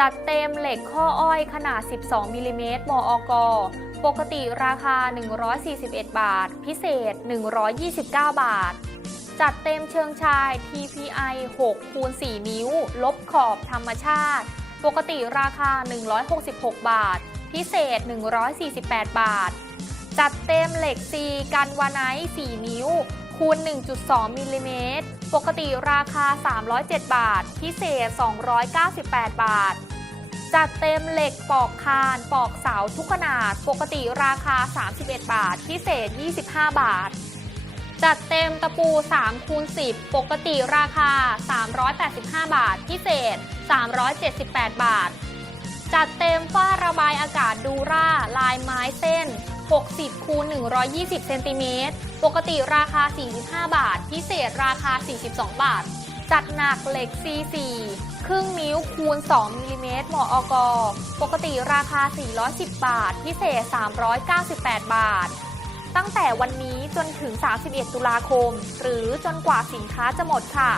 จัดเต็มเหล็กข้ออ้อยขนาด 12มิลลิเมตรมอกปกติราคา 141 บาท พิเศษ 129 บาท จัดเต็มเชิงชาย TPI 6คูณ4นิ้ว ลบขอบธรรมชาติ ปกติราคา 166 บาท พิเศษ 148 บาท จัดเต็มเหล็กซีกันวาไน4นิ้ว คูณ 1.2 มิลลิเมตร ปกติราคา 307 บาท พิเศษ 298 บาท จัดเต็มเหล็กปอกคาน ปอกเสาทุกขนาด ปกติราคา 31 บาท พิเศษ 25 บาท จัดเต็มตะปู3คูณ10 ปกติราคา 385 บาท พิเศษ 378 บาท จัดเต็มฝ้าระบายอากาศดูร่า ลายไม้เส้น 60คูณ120เซนติเมตรปกติราคา 45 บาท พิเศษราคา 42 บาท จัดหนักเหล็ก C4 ครึ่งนิ้วคูณ 2มิลลิเมตรหมออกปกติราคา 410 บาท พิเศษ 398 บาท ตั้งแต่วันนี้จนถึง 31 ตุลาคม หรือจนกว่าสินค้าจะหมดค่ะ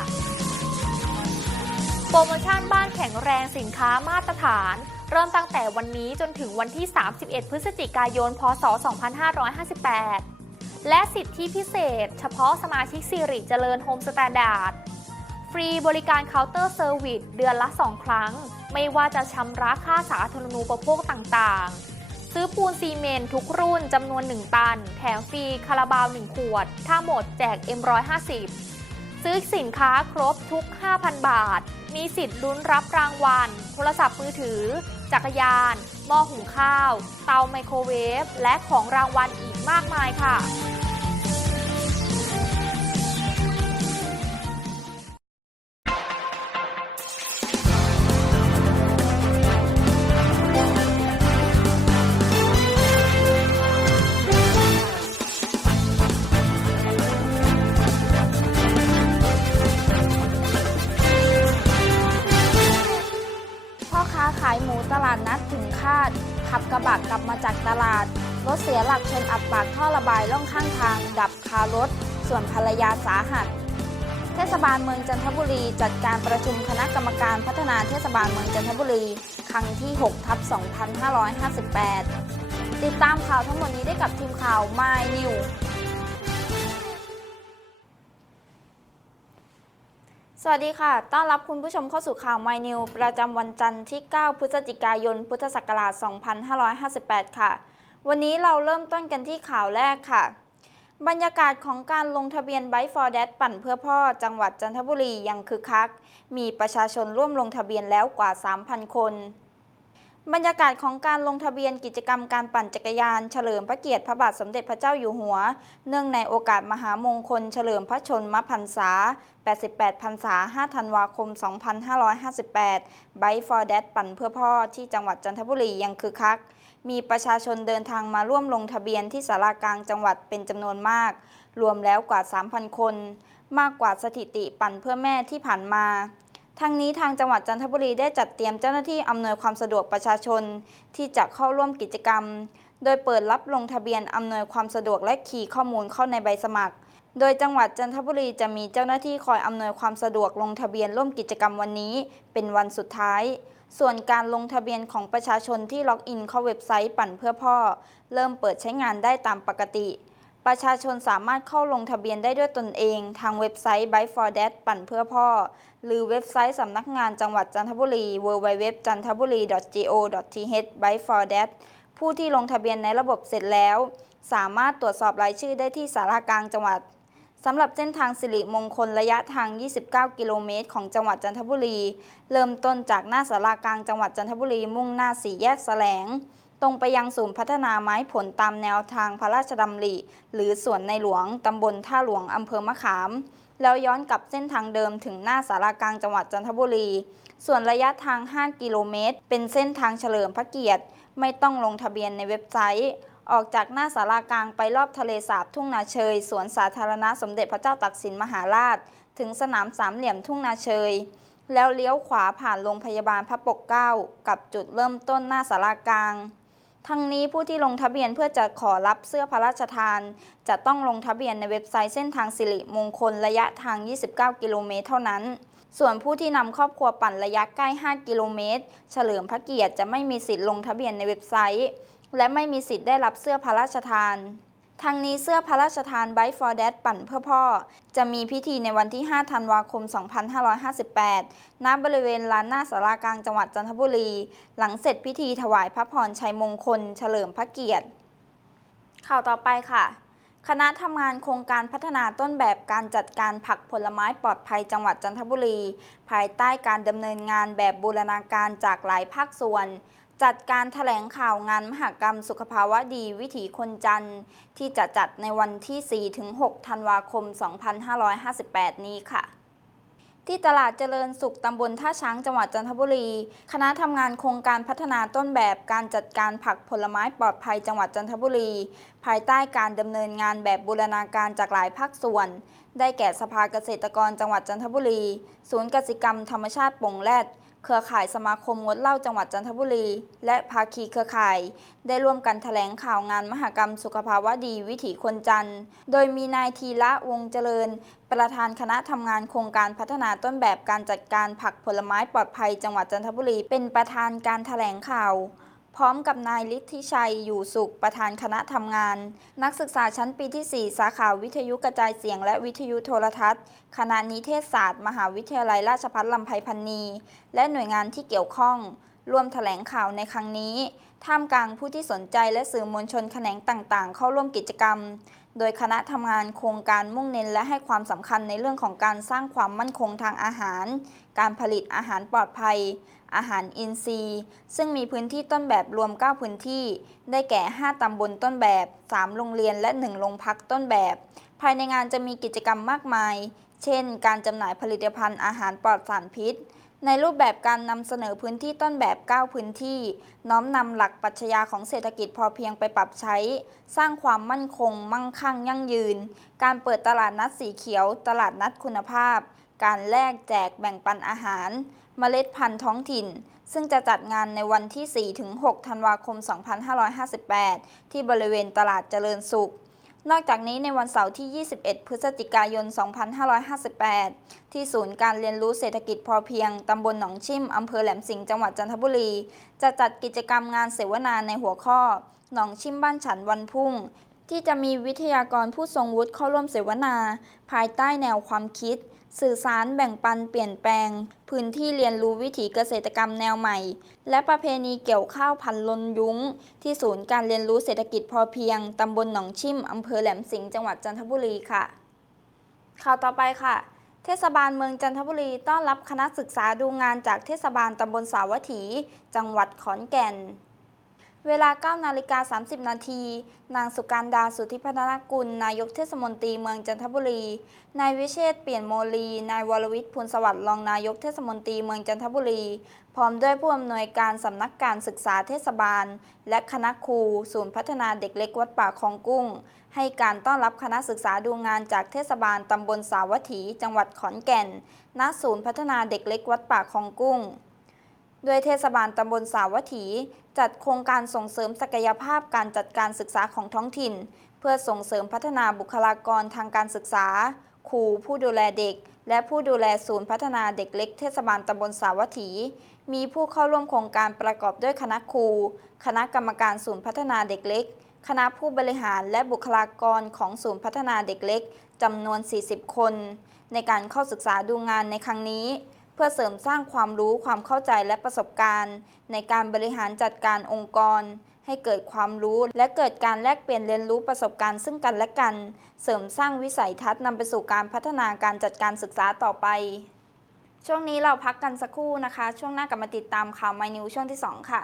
โปรโมชั่นบ้านแข็งแรงสินค้ามาตรฐาน เริ่มตั้งแต่วันนี้จนถึงวันที่ 31 พฤศจิกายน พศ 2558 และสิทธิพิเศษ เฉพาะสมาชิกสิริเจริญโฮมสแตนดาร์ดฟรีบริการเคาน์เตอร์เซอร์วิสเดือนละ 2 ครั้ง ไม่ว่าจะชำระค่าสาธารณูปโภคต่างๆ ซื้อปูนซีเมนต์ทุกรุ่นจำนวน 1 ตัน แถมฟรีคาราบาว 1 ขวด ถ้าหมดแจก M150 ซื้อสินค้าครบทุก 5,000 บาท มีสิทธิ์ลุ้นรับรางวัล โทรศัพท์มือถือ จักรยานหม้อหุงข้าว เตาไมโครเวฟ และของรางวัลอีกมากมายค่ะ ยาสาหัส เทศบาลเมืองจันทบุรี จัดการประชุมคณะกรรมการพัฒนาเทศบาลเมืองจันทบุรี ครั้งที่6ทับ2558 ติดตามข่าวทั้งหมดนี้ได้กับทีมข่าว My New สวัสดีค่ะ ต้อนรับคุณผู้ชมเข้าสู่ข่าว My New ประจำวันจันทร์ที่ 9 พฤศจิกายน พุทธศักราช 2558 ค่ะ วันนี้เราเริ่มต้นกันที่ข่าวแรกค่ะ บรรยากาศของการลงทะเบียน Bike for Dad ปั่นเพื่อพ่อ จังหวัดจันทบุรียังคึกคัก มีประชาชนร่วมลงทะเบียนแล้วกว่า 3,000 คน บรรยากาศของการลงทะเบียนกิจกรรมการปั่นจักรยาน เฉลิมพระเกียรติพระบาทสมเด็จพระเจ้าอยู่หัว เนื่องในโอกาสมหามงคล เฉลิมพระชนมพรรษา 88 พรรษา 5 ธันวาคม 2558 Bike for Dad ปั่นเพื่อพ่อที่จังหวัดจันทบุรียังคึกคัก มีประชาชนเดินทางมาร่วมลงทะเบียนที่สารากลางจังหวัดเป็นจำนวนมาก รวมแล้วกว่า 3,000 คน มากกว่าสถิติปั่นเพื่อแม่ที่ผ่านมาทั้งนี้ทางจังหวัดจันทบุรีได้จัดเตรียมเจ้าหน้าที่อำนวยความสะดวกประชาชน ที่จะเข้าร่วมกิจกรรม โดยเปิดรับลงทะเบียนอำนวยความสะดวกและคีย์ข้อมูลเข้าในใบสมัคร โดยจังหวัดจันทบุรีจะมีเจ้าหน้าที่คอยอำนวยความสะดวกลงทะเบียนร่วมกิจกรรมวันนี้ เป็นวันสุดท้าย ส่วนการลงทะเบียนของประชาชนที่ล็อกอินเข้าเว็บไซต์ปั่นเพื่อพ่อ เริ่มเปิดใช้งานได้ตามปกติ ประชาชนสามารถเข้าลงทะเบียนได้ด้วยตนเอง ทางเว็บไซต์ Bike for Dad ปั่นเพื่อพ่อ หรือเว็บไซต์สำนักงานจังหวัดจันทบุรี www จันทบุรี go th Bike for Dad ผู้ที่ลงทะเบียนในระบบเสร็จแล้ว สามารถตรวจสอบรายชื่อได้ที่สารากลางจังหวัด สำหรับเส้นทางสิริมงคลระยะทาง 29 กิโลเมตร ของจังหวัดจันทบุรี เริ่มต้นจากหน้าสารากลางจังหวัดจันทบุรีมุ่งหน้าสี่แยกแสลง ตรงไปยังศูนย์พัฒนาไม้ผลตามแนวทางพระราชดำริ หรือสวนในหลวง ตำบลท่าหลวง อำเภอมะขาม แล้วย้อนกลับเส้นทางเดิมถึงหน้าสารากลางจังหวัดจันทบุรี ส่วนระยะทาง 5 กิโลเมตร เป็นเส้นทางเฉลิมพระเกียรติ ไม่ต้องลงทะเบียนในเว็บไซต์ ออกจากหน้าสารากลางไปรอบทะเลสาบทุ่งนาเชย สวนสาธารณะสมเด็จพระเจ้าตากสินมหาราช ถึงสนามสามเหลี่ยมทุ่งนาเชย แล้วเลี้ยวขวาผ่านโรงพยาบาลพระปกเกล้ากับจุดเริ่มต้นหน้าสารากลาง ทั้งนี้ผู้ที่ลงทะเบียนเพื่อจะขอรับเสื้อพระราชทาน จะต้องลงทะเบียนในเว็บไซต์เส้นทางสิริมงคลระยะทาง 29 กิโลเมตรเท่านั้นส่วนผู้ที่นำครอบครัวปั่นระยะใกล้ 5 กิโลเมตร เฉลิมพระเกียรติจะไม่มีสิทธิ์ลงทะเบียนในเว็บไซต์ และไม่มีสิทธิ์ได้รับเสื้อพระราชทานทางนี้เสื้อพระราชทาน Bike for Dad ปั่นเพื่อพ่อ จะมีพิธีในวันที่ 5 ธันวาคม 2558 ณ บริเวณลานหน้าสารากลางจังหวัดจันทบุรี หลังเสร็จพิธีถวายพระพรชัยมงคล เฉลิมพระเกียรติ ข่าวต่อไปค่ะคณะทำงานโครงการพัฒนาต้นแบบการจัดการผักผลไม้ปลอดภัยจังหวัดจันทบุรี ภายใต้การดำเนินงานแบบบูรณาการจากหลายภาคส่วน จัดการแถลงข่าวงานมหกรรมสุขภาวะดีวิถีคนจันทร์ ที่จะจัดในวันที่ 4-6 ธันวาคม 2558 นี้ค่ะที่ตลาดเจริญสุขตำบลท่าช้างจังหวัดจันทบุรี คณะทำงานโครงการพัฒนาต้นแบบการจัดการผักผลไม้ปลอดภัยจังหวัดจันทบุรี ภายใต้การดำเนินงานแบบบูรณาการจากหลายภาคส่วน ได้แก่สภาเกษตรกรจังหวัดจันทบุรี ศูนย์กสิกรรมธรรมชาติป่งแรด เครือข่ายสมาคมงดเหล้าจังหวัดจันทบุรี และภาคีเครือข่าย ได้ร่วมกันแถลงข่าวงานมหกรรมสุขภาวะดีวิถีคนจันทร์ โดยมีนายทีละวงเจริญ ประธานคณะทำงานโครงการพัฒนาต้นแบบการจัดการผักผลไม้ปลอดภัยจังหวัดจันทบุรี เป็นประธานการแถลงข่าว พร้อมกับนายฤทธิชัยอยู่สุขประธานคณะทำงาน นักศึกษาชั้นปีที่ 4 สาขาวิทยุกระจายเสียงและวิทยุโทรทัศน์ คณะนิเทศศาสตร์ มหาวิทยาลัยราชภัฏลำไพพันนี และหน่วยงานที่เกี่ยวข้องร่วมแถลงข่าวในครั้งนี้ ท่ามกลางผู้ที่สนใจและสื่อมวลชนแขนงต่างๆ เข้าร่วมกิจกรรม โดยคณะทำงานโครงการมุ่งเน้นและให้ความสำคัญในเรื่องของการสร้างความมั่นคงทางอาหาร การผลิตอาหารปลอดภัย อาหารอินทรีย์ ซึ่งมีพื้นที่ต้นแบบรวม 9 พื้นที่ ได้แก่ 5 ตำบลต้นแบบ 3 โรงเรียนและ 1 โรงพักต้นแบบ ภายในงานจะมีกิจกรรมมากมาย เช่น การจำหน่ายผลิตภัณฑ์อาหารปลอดสารพิษ ในรูปแบบการนำเสนอพื้นที่ต้นแบบ 9 พื้นที่ น้อมนำหลักปรัชญาของเศรษฐกิจพอเพียงไปปรับใช้ สร้างความมั่นคง มั่งคั่งยั่งยืน การเปิดตลาดนัดสีเขียว ตลาดนัดคุณภาพ การแลกแจกแบ่งปันอาหาร เมล็ดพันธุ์ท้องถิ่น ซึ่งจะจัดงานในวันที่ 4-6 ธันวาคม 2558 ที่บริเวณตลาดเจริญสุข นอกจากนี้ในวันเสาร์ที่ 21 พฤศจิกายน 2558 ที่ศูนย์การเรียนรู้เศรษฐกิจพอเพียง ตำบลหนองชิม อำเภอแหลมสิงห์ จังหวัดจันทบุรี จะจัดกิจกรรมงานเสวนาในหัวข้อ หนองชิมบ้านฉันวันพุ่งที่จะมีวิทยากรผู้ทรงวุฒิเข้าร่วมเสวนา ภายใต้แนวความคิด สื่อสารแบ่งปันเปลี่ยนแปลง พื้นที่เรียนรู้วิถีเกษตรกรรมแนวใหม่ และประเพณีเกี่ยวข้าวพันลนยุ้ง ที่ศูนย์การเรียนรู้เศรษฐกิจพอเพียง ตำบลหนองชิมอำเภอแหลมสิงห์จังหวัดจันทบุรีค่ะ ข่าวต่อไปค่ะ เทศบาลเมืองจันทบุรีต้อนรับคณะศึกษาดูงานจากเทศบาลตำบลสาวัตถี จังหวัดขอนแก่น เวลา9นาฬิกา30 นาที นางสุการดาสุทธิพัฒนกุล นายกเทศมนตรีเมืองจันทบุรี นายวิเชษเปลี่ยนโมลี นายวรวิทย์พูลสวัสดิ์รองนายกเทศมนตรีเมืองจันทบุรี พร้อมด้วยผู้อำนวยการสำนักการศึกษาเทศบาล และคณะครู ศูนย์พัฒนาเด็กเล็กวัดป่าคลองกุ้ง ให้การต้อนรับคณะศึกษาดูงานจากเทศบาลตำบลสาวัตถี จังหวัดขอนแก่น ณ ศูนย์พัฒนาเด็กเล็กวัดป่าคลองกุ้ง โดยเทศบาลตำบลสาวัตถี จัดโครงการส่งเสริมศักยภาพการจัดการศึกษาของท้องถิ่น เพื่อส่งเสริมพัฒนาบุคลากรทางการศึกษาครูผู้ดูแลเด็ก และผู้ดูแลศูนย์พัฒนาเด็กเล็กเทศบาลตำบลสาวัตถี มีผู้เข้าร่วมโครงการประกอบด้วยคณะครู คณะกรรมการศูนย์พัฒนาเด็กเล็ก คณะผู้บริหารและบุคลากรของศูนย์พัฒนาเด็กเล็กจำนวน 40 คน ในการเข้าศึกษาดูงานในครั้งนี้ เพื่อเสริมสร้างความรู้ความเข้าใจและประสบการณ์ ในการบริหารจัดการองค์กร ให้เกิดความรู้ และเกิดการแลกเปลี่ยนเรียนรู้ประสบการณ์ซึ่งกันและกัน เสริมสร้างวิสัยทัศน์นำไปสู่การพัฒนาการจัดการศึกษาต่อไป ช่วงนี้เราพักกันสักครู่นะคะ ช่วงหน้ากลับมาติดตามข่าวไมนิวช่วงที่ 2 ค่ะ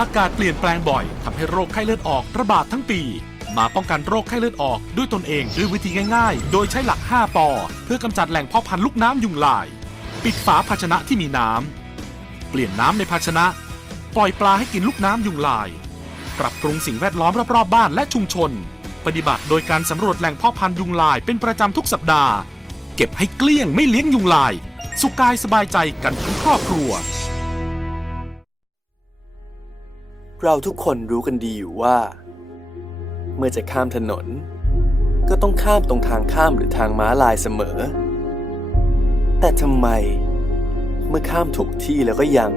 อากาศเปลี่ยนแปลงบ่อยทำให้โรคไข้เลือดออกระบาดทั้งปี มาป้องกันโรคไข้เลือดออกด้วยตนเองด้วยวิธีง่ายๆ โดยใช้หลัก 5ปอเพื่อกำจัดแหล่งเพาะพันธุ์ลูกน้ำยุงลาย ปิดฝาภาชนะที่มีน้ำเปลี่ยนน้ำในภาชนะ ปล่อยปลาให้กินลูกน้ำยุงลาย ปรับปรุงสิ่งแวดล้อมรอบๆบ้านและชุมชน ปฏิบัติโดยการสำรวจแหล่งเพาะพันธุ์ยุงลายเป็นประจำทุกสัปดาห์ เก็บให้เกลี้ยงไม่เลี้ยงยุงลาย สุขกายสบายใจกันทั้งครอบครัว เราทุกคนรู้กันดีอยู่ว่า เมื่อจะข้ามถนน ก็ต้องข้ามตรงทางข้ามหรือทางม้าลายเสมอ แต่ทำไม เมื่อข้ามถูกที่แล้วก็ยัง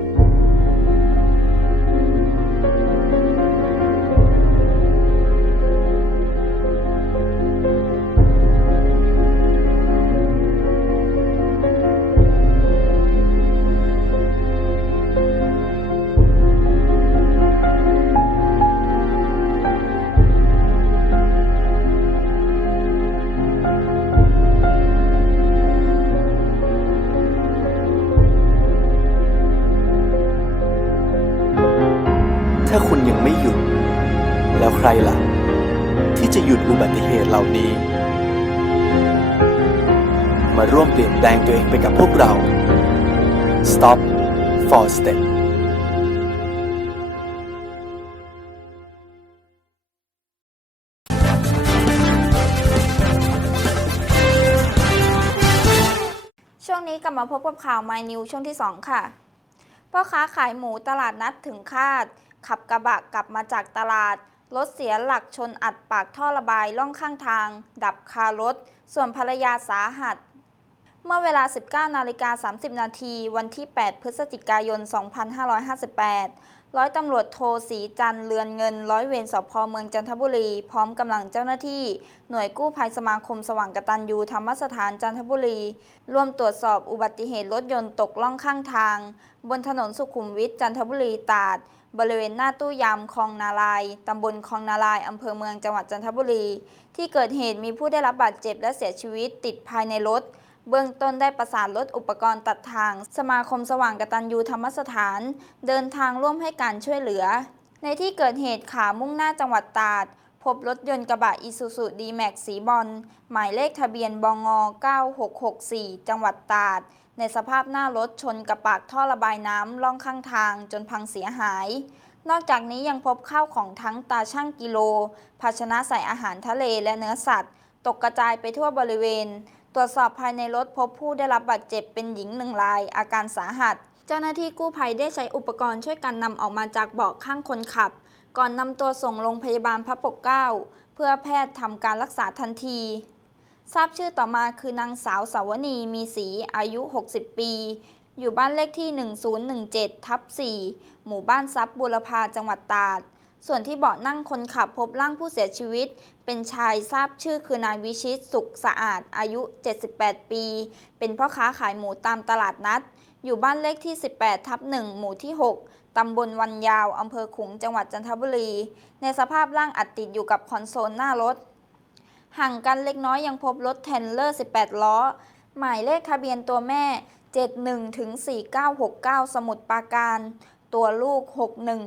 าพบกับข่าว My New ช่วงที่ 2 ค่ะ พ่อค้าขายหมูตลาดนัดถึงคาด ขับกระบะกลับมาจากตลาด รถเสียหลักชนอัดปากท่อระบายล่องข้างทาง ดับคารถ ส่วนภรรยาสาหัส เมื่อเวลา 19นาฬิกา30 นาที วันที่ 8 พฤศจิกายน 2558 ร้อยตำรวจโทศรีจันเรือนเงิน ร้อยเวรสพเมืองจันทบุรี พร้อมกำลังเจ้าหน้าที่ หน่วยกู้ภัยสมาคมสว่างกตัญญูธรรมสถานจันทบุรี ร่วมตรวจสอบอุบัติเหตุรถยนต์ตกล่องข้างทาง บนถนนสุขุมวิทจันทบุรีตาด บริเวณหน้าตู้ยามคลองนาลายตำบลคลองนาลายอำเภอเมืองจังหวัดจันทบุรี ที่เกิดเหตุมีผู้ได้รับบาดเจ็บและเสียชีวิตติดภายในรถ เบื้องต้นได้ประสานรถอุปกรณ์ตัดทาง สมาคมสว่างกตัญญูธรรมสถาน เดินทางร่วมให้การช่วยเหลือ ในที่เกิดเหตุขามุ่งหน้าจังหวัดตราดพบรถยนต์กระบะอีซูซูดีแม็กสีบอลหมายเลขทะเบียนบง9664 จังหวัดตราด ในสภาพหน้ารถชนกับปากท่อระบายน้ำล่องข้างทางจนพังเสียหาย นอกจากนี้ยังพบข้าวของทั้งตาช่างกิโล ภาชนะใส่อาหารทะเลและเนื้อสัตว์ ตกกระจายไปทั่วบริเวณ ตรวจสอบภายในรถพบผู้ได้รับบาดเจ็บเป็นหญิงหนึ่งราย อาการสาหัส เจ้าหน้าที่กู้ภัยได้ใช้อุปกรณ์ช่วยกันนำออกมาจากเบาะข้างคนขับ ก่อนนำตัวส่งโรงพยาบาลพระปกเกล้า เพื่อแพทย์ทำการรักษาทันที ทราบชื่อต่อมาคือนางสาวสาวนีมีศรีอายุ 60 ปี อยู่บ้านเลขที่ 1017ทับ4หมู่บ้านทรัพย์บุรพาจังหวัดตราดส่วนที่เบาะนั่งคนขับพบร่างผู้เสียชีวิต เป็นชายทราบชื่อคือนายวิชิตสุขสะอาดอายุ 78 ปี เป็นพ่อค้าขายหมูตามตลาดนัด อยู่บ้านเลขที่ 18 ทับ 1 หมู่ที่ 6 ตำบลวันยาว อำเภอขุง จังหวัดจันทบุรี ในสภาพร่างอัดติดอยู่กับคอนโซลหน้ารถ ห่างกันเล็กน้อยยังพบรถเทนเลอร์ 18 ล้อ หมายเลขทะเบียนตัวแม่ 71-4969 สมุทรปราการตัวลูก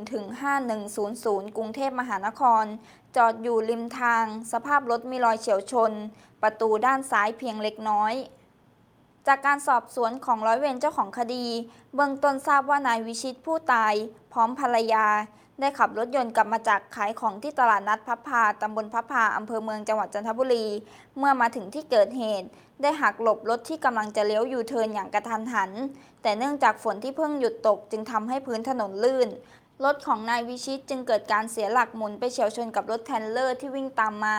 61-5100 กรุงเทพมหานคร จอดอยู่ริมทาง สภาพรถมีรอยเฉียวชน ประตูด้านซ้ายเพียงเล็กน้อย จากการสอบสวนของร้อยเวรเจ้าของคดี เบื้องต้นทราบว่านายวิชิตผู้ตาย พร้อมภรรยา ได้ขับรถยนต์กลับมาจากขายของที่ตลาดนัดพับพาตำบลพับพาอำเภอเมืองจังหวัดจันทบุรี เมื่อมาถึงที่เกิดเหตุ ได้หักหลบรถที่กำลังจะเลี้ยวยูเทิร์นอย่างกระทันหัน แต่เนื่องจากฝนที่เพิ่งหยุดตกจึงทำให้พื้นถนนลื่น รถของนายวิชิตจึงเกิดการเสียหลักหมุนไปเฉียวชนกับรถเทรลเลอร์ที่วิ่งตามมา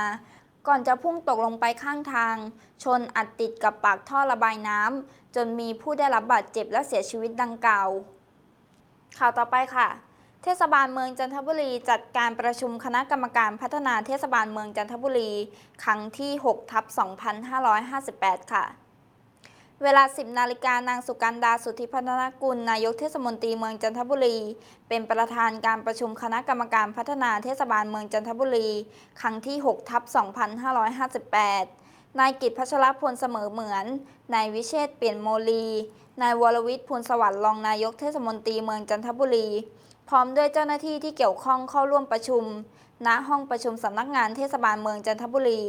ก่อนจะพุ่งตกลงไปข้างทาง ชนอัดติดกับปากท่อระบายน้ำจนมีผู้ได้รับบาดเจ็บและเสียชีวิตดังกล่าว ข่าวต่อไปค่ะ เทศบาลเมืองจันทบุรีจัดการประชุมคณะกรรมการพัฒนาเทศบาลเมืองจันทบุรี ครั้งที่6ทับ2558 ค่ะ เวลา 10 นาฬิกานางสุกันดาสุทธิพัฒนกุล นายกเทศมนตรีเมืองจันทบุรี เป็นประธานการประชุมคณะกรรมการพัฒนาเทศบาลเมืองจันทบุรี ครั้งที่ 6 ทับ 2558 นายกิตพัชรพลเสมอเหมือน นายวิเชษเปลี่ยนโมลี นายวรวิทย์ภูลสวัสดิ์รองนายกเทศมนตรีเมืองจันทบุรี พร้อมด้วยเจ้าหน้าที่ที่เกี่ยวข้องเข้าร่วมประชุม ณ ห้องประชุมสำนักงานเทศบาลเมืองจันทบุรี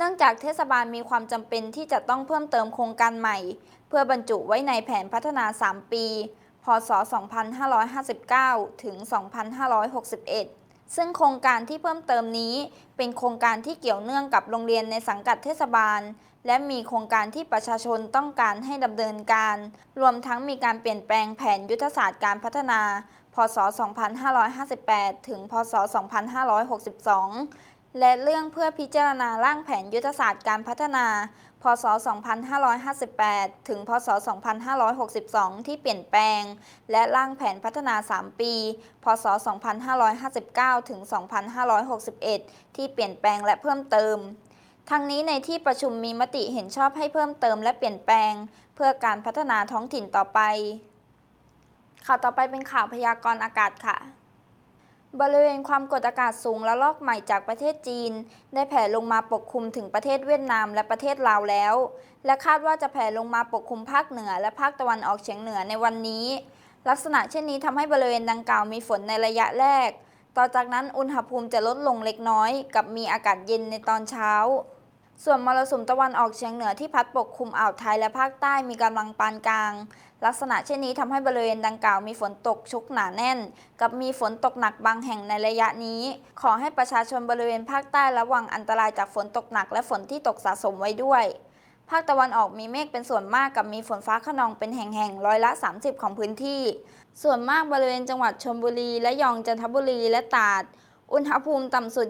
เนื่องจากเทศบาลมีความจำเป็นที่จะต้องเพิ่มเติมโครงการใหม่ เพื่อบรรจุไว้ในแผนพัฒนา 3 ปี พศ 2559 ถึง 2561 ซึ่งโครงการที่เพิ่มเติมนี้ เป็นโครงการที่เกี่ยวเนื่องกับโรงเรียนในสังกัดเทศบาล และมีโครงการที่ประชาชนต้องการให้ดำเนินการ รวมทั้งมีการเปลี่ยนแปลงแผนยุทธศาสตร์การพัฒนาพศ 2558 ถึง พศ 2562 และเรื่องเพื่อพิจารณาร่างแผนยุทธศาสตร์การพัฒนา พศ 2558 ถึง พศ 2562 ที่เปลี่ยนแปลง และร่างแผนพัฒนา 3 ปี พศ 2559 ถึง 2561 ที่เปลี่ยนแปลงและเพิ่มเติม ทั้งนี้ในที่ประชุมมีมติเห็นชอบให้เพิ่มเติมและเปลี่ยนแปลง เพื่อการพัฒนาท้องถิ่นต่อไป ข่าวต่อไปเป็นข่าวพยากรณ์อากาศค่ะ บริเวณความกดอากาศสูงและลอกใหม่จากประเทศจีน ได้แผ่ลงมาปกคลุมถึงประเทศเวียดนามและประเทศลาวแล้ว และคาดว่าจะแผ่ลงมาปกคลุมภาคเหนือและภาคตะวันออกเฉียงเหนือในวันนี้ ลักษณะเช่นนี้ทำให้บริเวณดังกล่าวมีฝนในระยะแรก ต่อจากนั้นอุณหภูมิจะลดลงเล็กน้อย กับมีอากาศเย็นในตอนเช้า ส่วนมรสุมตะวันออกเฉียงเหนือที่พัดปกคลุมอ่าวไทยและภาคใต้มีกำลังปานกลาง ลักษณะเช่นนี้ทำให้บริเวณดังกล่าวมีฝนตกชุกหนาแน่น กับมีฝนตกหนักบางแห่งในระยะนี้ ขอให้ประชาชนบริเวณภาคใต้ระวังอันตรายจากฝนตกหนักและฝนที่ตกสะสมไว้ด้วย ภาคตะวันออกมีเมฆเป็นส่วนมากกับมีฝนฟ้าขนองเป็นแห่งๆร้อยละ 30 ของพื้นที่ ส่วนมากบริเวณจังหวัดชลบุรีและยองจันทบุรีและตราด อุณหภูมิต่ำสุด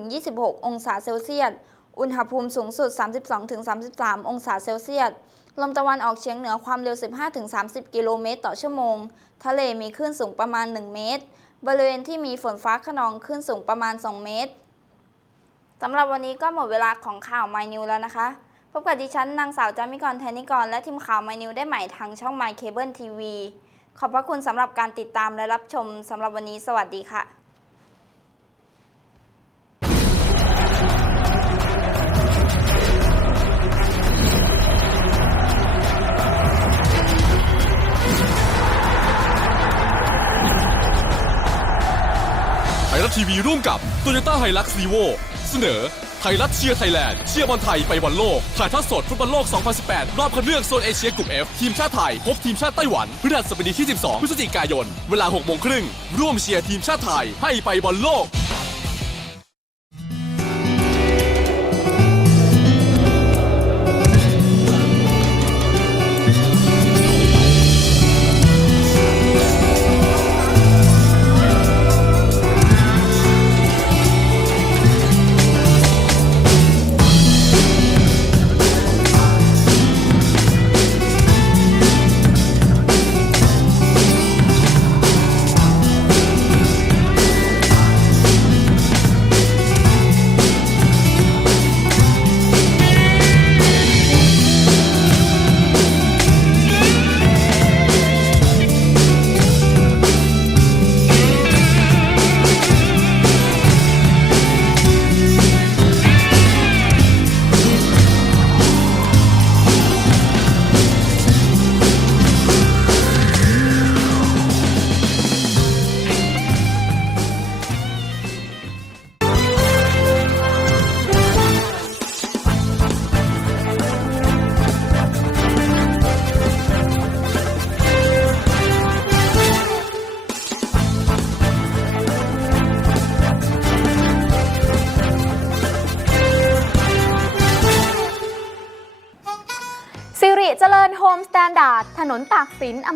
23-26 องศาเซลเซียส อุณหภูมิสูงสุด 32-33 องศาเซลเซียส ลมตะวันออกเฉียงเหนือความเร็ว 15-30 กิโลเมตรต่อชั่วโมง ทะเลมีคลื่นสูงประมาณ 1 เมตร บริเวณที่มีฝนฟ้าขนองคลื่นสูงประมาณ 2 เมตร สำหรับวันนี้ก็หมดเวลาของข่าว My New แล้วนะคะ พบกับดิฉันนางสาวจามิกรแทนิกรและทีมข่าว My New ได้ใหม่ทางช่อง My Cable TV ขอบพระคุณสำหรับการติดตามและรับชมสำหรับวันนี้สวัสดีค่ะ ทีวีร่วมกับโตโยต้าไฮลักซ์ซีโวเสนอไทยรัฐเชียร์ไทยแลนด์เชียร์บอลไทยไปบอลโลก ถ่ายทอดสดฟุตบอลโลก 2018 รอบคัดเลือกโซนเอเชียกลุ่ม F ทีมชาติไทย พบทีมชาติไต้หวันพฤหัสบดีที่ 12 พฤศจิกายน เวลา 6 โมงครึ่ง ร่วมเชียร์ทีมชาติไทยให้ไปบอลโลก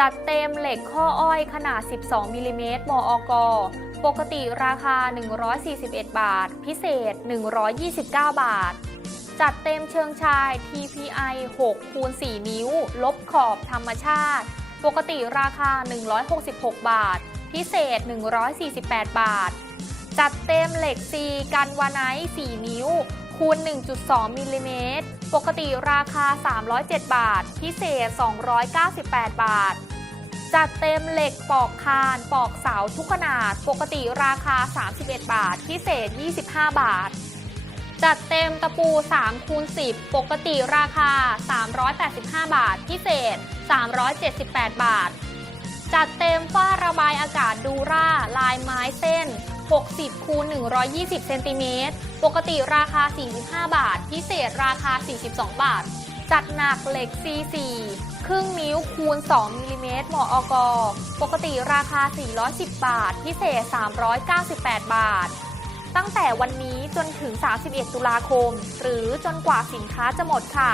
จัดเต็มเหล็กข้ออ้อยขนาด 12มิลลิเมตรมอกปกติราคา 141 บาท พิเศษ 129 บาท จัดเต็มเชิงชาย TPI 6คูณ4นิ้ว ลบขอบธรรมชาติ ปกติราคา 166 บาท พิเศษ 148 บาท จัดเต็มเหล็กซีกันวาไนท์4นิ้ว คูณ 1.2มิลลิเมตร ปกติราคา 307 บาท พิเศษ 298 บาท จัดเต็มเหล็กปอกคานปอกเสาทุกขนาด ปกติราคา 31 บาท พิเศษ 25 บาท จัดเต็มตะปู3คูณ10 ปกติราคา 385 บาท พิเศษ 378 บาท จัดเต็มฝ้าระบายอากาศดูร่า ลายไม้เส้น 60คูณ120 เซนติเมตร ปกติราคา 45 บาท พิเศษราคา 42 บาท จัดหนักเหล็ก C4 ครึ่งนิ้วคูณ 2มิลลิเมตรหมออกปกติราคา 410 บาท พิเศษ 398 บาท ตั้งแต่วันนี้จนถึง 31 ตุลาคม หรือจนกว่าสินค้าจะหมดค่ะ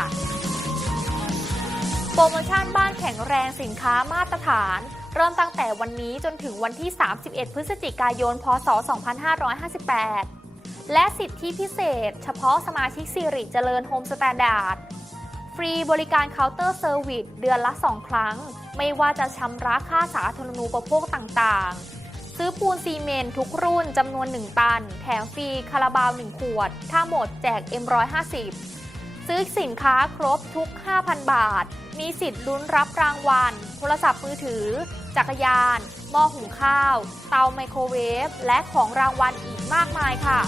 โปรโมชั่นบ้านแข็งแรงสินค้ามาตรฐาน เริ่มตั้งแต่วันนี้จนถึงวันที่ 31 พฤศจิกายน พศ 2558 และสิทธิพิเศษ เฉพาะสมาชิกสิริเจริญโฮมสแตนดาร์ด ฟรีบริการเคาน์เตอร์เซอร์วิสเดือนละ 2 ครั้ง ไม่ว่าจะชำระค่าสาธารณูปโภคต่างๆ ซื้อปูนซีเมนต์ทุกรุ่นจำนวน 1 ตัน แถมฟรีคาราบาว 1 ขวด ถ้าหมดแจก M150 ซื้อสินค้าครบทุก 5,000 บาท มีสิทธิ์ลุ้นรับรางวัล โทรศัพท์มือถือ จักรยาน หม้อหุงข้าว เตาไมโครเวฟ และของรางวัลอีกมากมายค่ะ